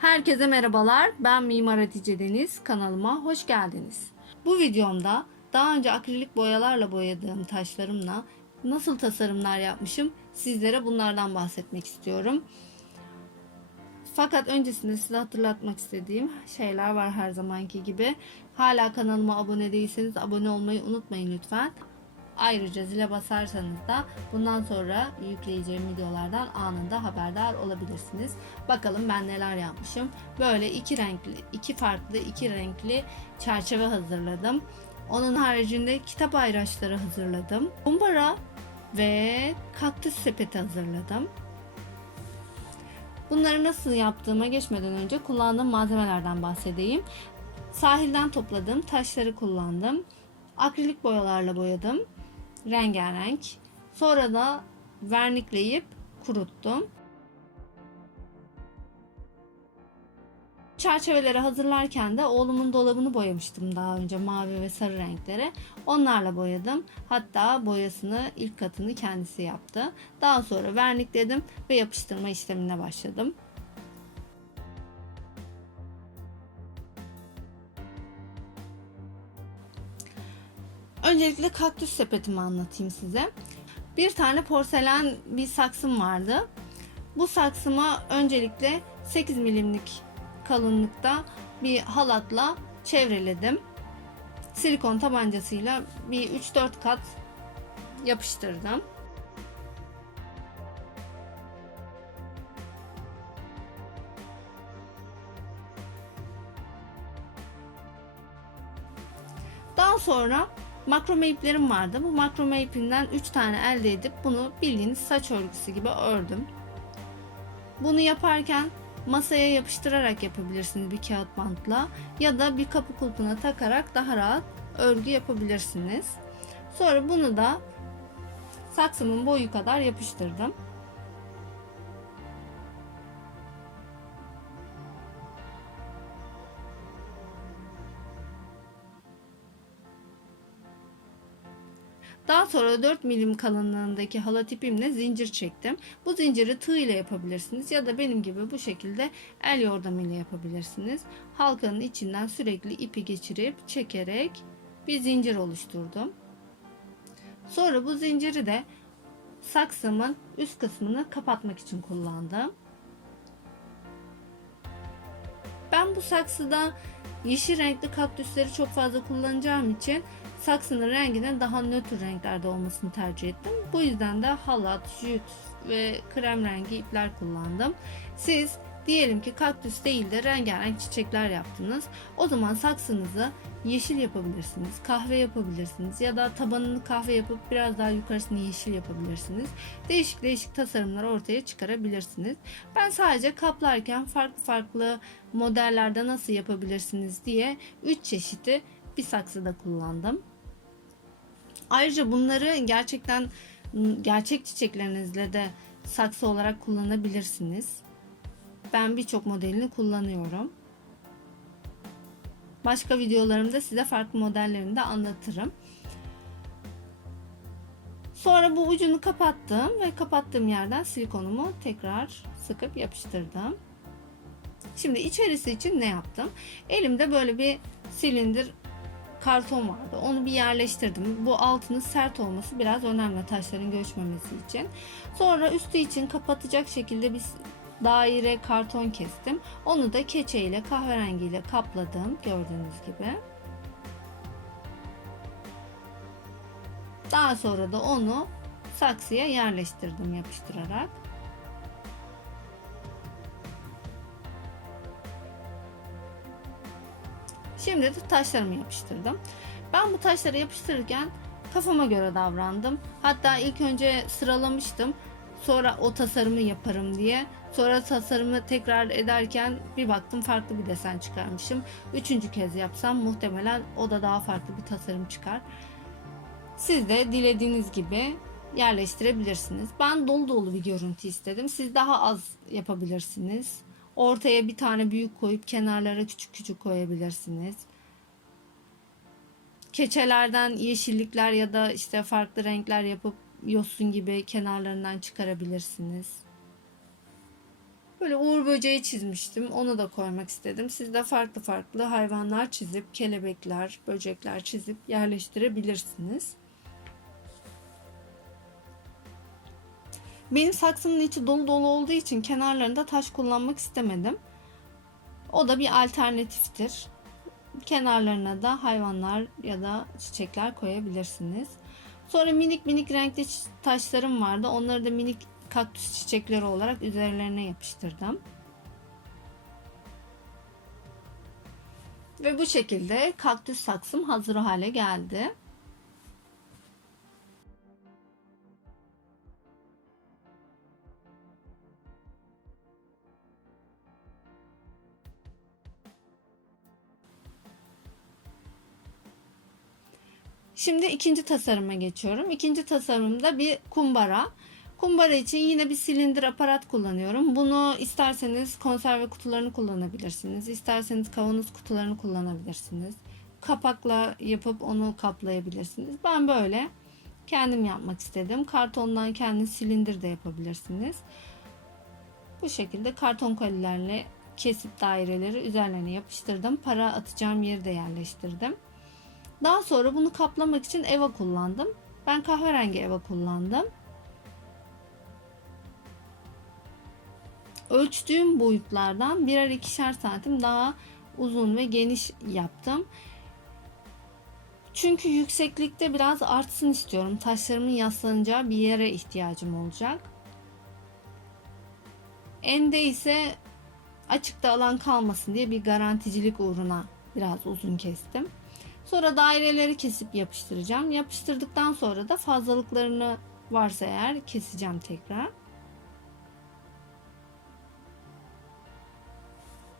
Herkese merhabalar. Ben Mimar Hatice Deniz. Kanalıma hoş geldiniz. Bu videomda daha önce akrilik boyalarla boyadığım taşlarımla nasıl tasarımlar yapmışım sizlere bunlardan bahsetmek istiyorum. Fakat öncesinde size hatırlatmak istediğim şeyler var her zamanki gibi. Hala kanalıma abone değilseniz abone olmayı unutmayın lütfen. Ayrıca zile basarsanız da bundan sonra yükleyeceğim videolardan anında haberdar olabilirsiniz. Bakalım ben neler yapmışım. Böyle iki renkli, iki farklı, iki renkli çerçeve hazırladım. Onun haricinde kitap ayraçları hazırladım. Kumbara ve kaktüs sepeti hazırladım. Bunları nasıl yaptığıma geçmeden önce kullandığım malzemelerden bahsedeyim. Sahilden topladığım taşları kullandım. Akrilik boyalarla boyadım. Rengarenk. Sonra da vernikleyip kuruttum. Çerçeveleri hazırlarken de oğlumun dolabını boyamıştım daha önce mavi ve sarı renklere. Onlarla boyadım. Hatta boyasını ilk katını kendisi yaptı. Daha sonra vernikledim ve yapıştırma işlemine başladım. Öncelikle kaktüs sepetimi anlatayım size. Bir tane porselen bir saksım vardı. Bu saksıma öncelikle 8 milimlik kalınlıkta bir halatla çevreledim. Silikon tabancasıyla bir 3-4 kat yapıştırdım. Daha sonra makrome iplerim vardı. Bu makrome ipinden 3 tane elde edip bunu bildiğiniz saç örgüsü gibi ördüm. Bunu yaparken masaya yapıştırarak yapabilirsiniz bir kağıt bantla ya da bir kapı kulpuna takarak daha rahat örgü yapabilirsiniz. Sonra bunu da saksımın boyu kadar yapıştırdım. Daha sonra 4 milim kalınlığındaki halat ipimle zincir çektim. Bu zinciri tığ ile yapabilirsiniz ya da benim gibi bu şekilde el yordamıyla yapabilirsiniz. Halkanın içinden sürekli ipi geçirip çekerek bir zincir oluşturdum. Sonra bu zinciri de saksımın üst kısmını kapatmak için kullandım. Ben bu saksıda yeşil renkli kaktüsleri çok fazla kullanacağım için saksının renginin daha nötr renklerde olmasını tercih ettim. Bu yüzden de halat, jüt ve krem rengi ipler kullandım. Siz diyelim ki kaktüs değil de rengarenk çiçekler yaptınız. O zaman saksınızı yeşil yapabilirsiniz, kahve yapabilirsiniz ya da tabanını kahve yapıp biraz daha yukarısını yeşil yapabilirsiniz. Değişik değişik tasarımlar ortaya çıkarabilirsiniz. Ben sadece kaplarken farklı farklı modellerde nasıl yapabilirsiniz diye 3 çeşidi bir saksıda kullandım. Ayrıca bunları gerçekten gerçek çiçeklerinizle de saksı olarak kullanabilirsiniz. Ben birçok modelini kullanıyorum. Başka videolarımda size farklı modellerini de anlatırım. Sonra bu ucunu kapattım ve kapattığım yerden silikonumu tekrar sıkıp yapıştırdım. Şimdi içerisi için ne yaptım? Elimde böyle bir silindir karton vardı. Onu bir yerleştirdim. Bu altının sert olması biraz önemli taşların göçmemesi için. Sonra üstü için kapatacak şekilde bir daire karton kestim. Onu da keçe ile kahverengi ile kapladım gördüğünüz gibi. Daha sonra da onu saksıya yerleştirdim yapıştırarak. Şimdi de taşlarımı yapıştırdım. Ben bu taşları yapıştırırken kafama göre davrandım. Hatta ilk önce sıralamıştım. Sonra o tasarımı yaparım diye. Sonra tasarımı tekrar ederken bir baktım farklı bir desen çıkarmışım. Üçüncü kez yapsam muhtemelen o da daha farklı bir tasarım çıkar. Siz de dilediğiniz gibi yerleştirebilirsiniz. Ben dolu dolu bir görüntü istedim. Siz daha az yapabilirsiniz. Ortaya bir tane büyük koyup kenarlara küçük küçük koyabilirsiniz. Keçelerden yeşillikler ya da işte farklı renkler yapıp yosun gibi kenarlarından çıkarabilirsiniz. Böyle uğur böceği çizmiştim. Onu da koymak istedim. Siz de farklı farklı hayvanlar çizip, kelebekler, böcekler çizip yerleştirebilirsiniz. Benim saksımın içi dolu dolu olduğu için kenarlarında taş kullanmak istemedim. O da bir alternatiftir. Kenarlarına da hayvanlar ya da çiçekler koyabilirsiniz. Sonra minik minik renkli taşlarım vardı. Onları da minik kaktüs çiçekleri olarak üzerlerine yapıştırdım. Ve bu şekilde kaktüs saksım hazır hale geldi. Şimdi ikinci tasarıma geçiyorum. İkinci tasarımda bir kumbara. Kumbara için yine bir silindir aparat kullanıyorum. Bunu isterseniz konserve kutularını kullanabilirsiniz. İsterseniz kavanoz kutularını kullanabilirsiniz. Kapakla yapıp onu kaplayabilirsiniz. Ben böyle kendim yapmak istedim. Kartondan kendi silindir de yapabilirsiniz. Bu şekilde karton kolilerle kesip daireleri üzerlerine yapıştırdım. Para atacağım yeri de yerleştirdim. Daha sonra bunu kaplamak için eva kullandım. Ben kahverengi eva kullandım. Ölçtüğüm boyutlardan birer ikişer santim daha uzun ve geniş yaptım. Çünkü yükseklikte biraz artsın istiyorum. Taşlarımın yaslanacağı bir yere ihtiyacım olacak. Ende ise açıkta alan kalmasın diye bir garanticilik uğruna biraz uzun kestim. Sonra daireleri kesip yapıştıracağım. Yapıştırdıktan sonra da fazlalıklarını varsa eğer keseceğim tekrar.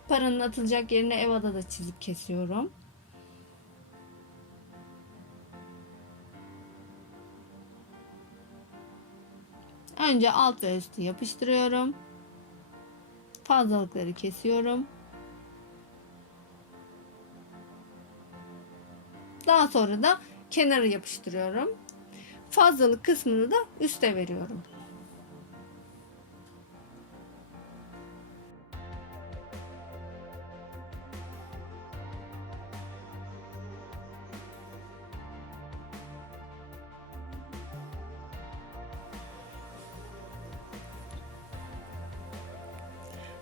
Paranın atılacak yerine evada da çizip kesiyorum. Önce alt ve üstü yapıştırıyorum. Fazlalıkları kesiyorum. Daha sonra da kenarı yapıştırıyorum. Fazlalık kısmını da üste veriyorum.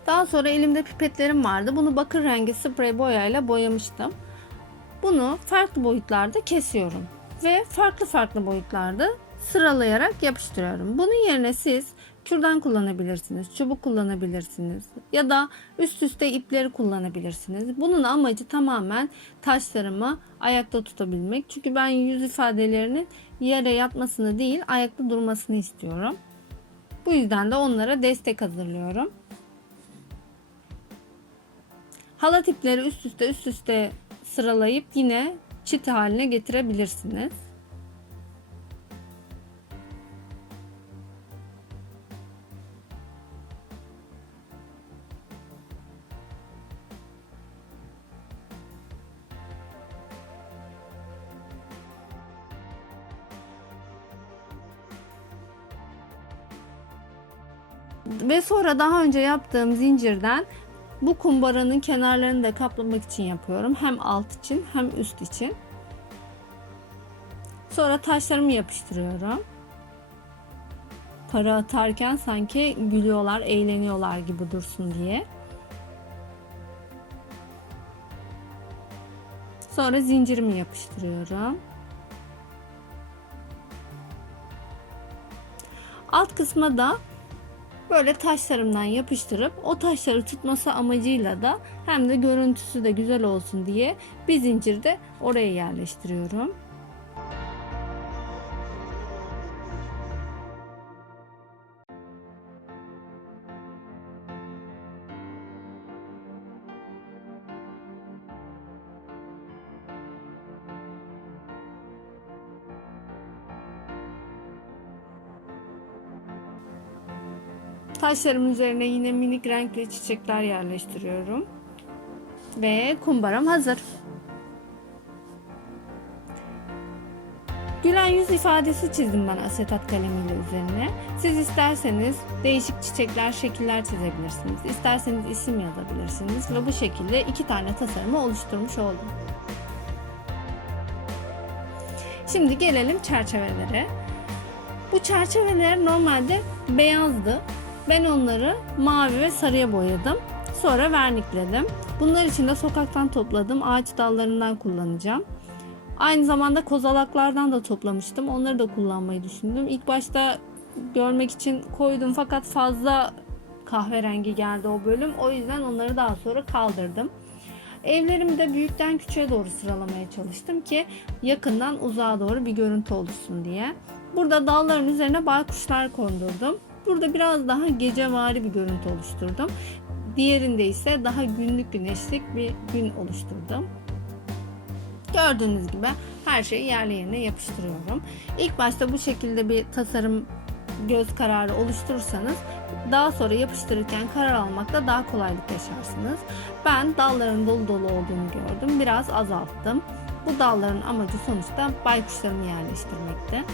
Daha sonra elimde pipetlerim vardı. Bunu bakır rengi sprey boyayla boyamıştım. Bunu farklı boyutlarda kesiyorum ve farklı farklı boyutlarda sıralayarak yapıştırıyorum. Bunun yerine siz kürdan kullanabilirsiniz, çubuk kullanabilirsiniz ya da üst üste ipleri kullanabilirsiniz. Bunun amacı tamamen taşlarımı ayakta tutabilmek. Çünkü ben yüz ifadelerinin yere yatmasını değil ayakta durmasını istiyorum. Bu yüzden de onlara destek hazırlıyorum. Halat ipleri üst üste üst üste sıralayıp yine çiti haline getirebilirsiniz. Ve sonra daha önce yaptığım zincirden bu kumbaranın kenarlarını da kaplamak için yapıyorum. Hem alt için hem üst için. Sonra taşlarımı yapıştırıyorum. Para atarken sanki gülüyorlar, eğleniyorlar gibi dursun diye. Sonra zincirimi yapıştırıyorum. Alt kısma da böyle taşlarımdan yapıştırıp o taşları tutması amacıyla da hem de görüntüsü de güzel olsun diye bir zincir de oraya yerleştiriyorum. Taşlarımın üzerine yine minik renkli çiçekler yerleştiriyorum. Ve kumbaram hazır. Gülen yüz ifadesi çizdim ben asetat kalemiyle üzerine. Siz isterseniz değişik çiçekler, şekiller çizebilirsiniz. İsterseniz isim yazabilirsiniz ve bu şekilde iki tane tasarımı oluşturmuş oldum. Şimdi gelelim çerçevelere. Bu çerçeveler normalde beyazdı. Ben onları mavi ve sarıya boyadım. Sonra vernikledim. Bunlar için de sokaktan topladım. Ağaç dallarından kullanacağım. Aynı zamanda kozalaklardan da toplamıştım. Onları da kullanmayı düşündüm. İlk başta görmek için koydum fakat fazla kahverengi geldi o bölüm. O yüzden onları daha sonra kaldırdım. Evlerimi de büyükten küçüğe doğru sıralamaya çalıştım ki yakından uzağa doğru bir görüntü oluşsun diye. Burada dalların üzerine baykuşlar kondurdum. Burada biraz daha gecevari bir görüntü oluşturdum. Diğerinde ise daha günlük güneşlik bir gün oluşturdum. Gördüğünüz gibi her şeyi yerli yerine yapıştırıyorum. İlk başta bu şekilde bir tasarım göz kararı oluşturursanız daha sonra yapıştırırken karar almakta daha kolaylık yaşarsınız. Ben dalların dolu dolu olduğunu gördüm. Biraz azalttım. Bu dalların amacı sonuçta baykuşlarımı yerleştirmekti.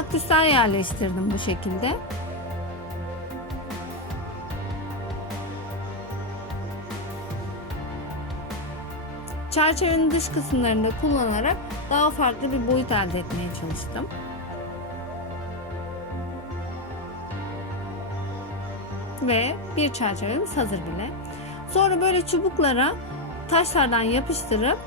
Kaktüsler yerleştirdim bu şekilde. Çerçevenin dış kısımlarını da kullanarak daha farklı bir boyut elde etmeye çalıştım. Ve bir çerçevemiz hazır bile. Sonra böyle çubuklara taşlardan yapıştırıp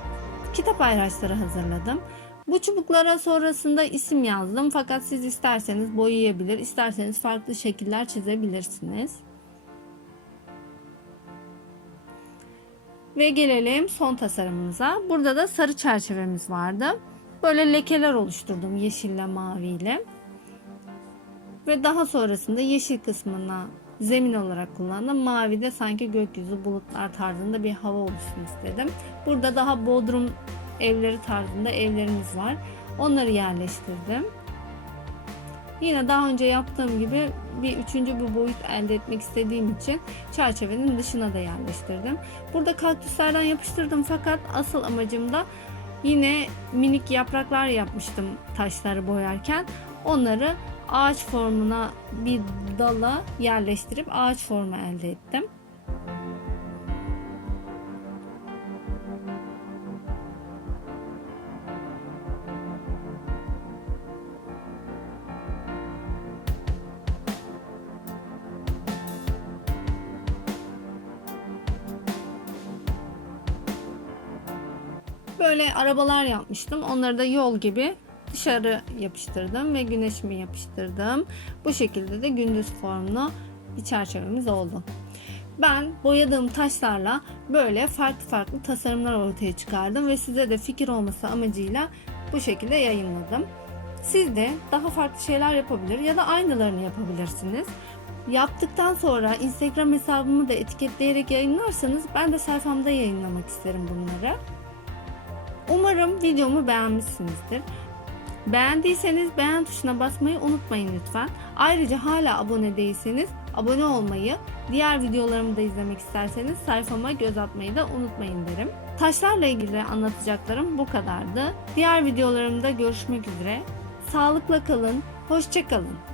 kitap ayraçları hazırladım. Bu çubuklara sonrasında isim yazdım fakat siz isterseniz boyayabilir, isterseniz farklı şekiller çizebilirsiniz. Ve gelelim son tasarımımıza. Burada da sarı çerçevemiz vardı. Böyle lekeler oluşturdum yeşille maviyle. Ve daha sonrasında yeşil kısmına zemin olarak kullandım. Mavi de sanki gökyüzü bulutlar tarzında bir hava oluşsun istedim. Burada daha bodrum evleri tarzında evlerimiz var. Onları yerleştirdim. Yine daha önce yaptığım gibi bir üçüncü bir boyut elde etmek istediğim için çerçevenin dışına da yerleştirdim. Burada kaktüslerden yapıştırdım fakat asıl amacım da yine minik yapraklar yapmıştım taşları boyarken. Onları ağaç formuna bir dala yerleştirip ağaç formu elde ettim. Arabalar yapmıştım. Onları da yol gibi dışarı yapıştırdım ve güneşimi yapıştırdım. Bu şekilde de gündüz formlu bir çerçevemiz oldu. Ben boyadığım taşlarla böyle farklı farklı tasarımlar ortaya çıkardım ve size de fikir olması amacıyla bu şekilde yayınladım. Siz de daha farklı şeyler yapabilir ya da aynılarını yapabilirsiniz. Yaptıktan sonra Instagram hesabımı da etiketleyerek yayınlarsanız ben de sayfamda yayınlamak isterim bunları. Umarım videomu beğenmişsinizdir. Beğendiyseniz beğen tuşuna basmayı unutmayın lütfen. Ayrıca hala abone değilseniz abone olmayı, diğer videolarımı da izlemek isterseniz sayfama göz atmayı da unutmayın derim. Taşlarla ilgili anlatacaklarım bu kadardı. Diğer videolarımda görüşmek üzere. Sağlıkla kalın, hoşçakalın.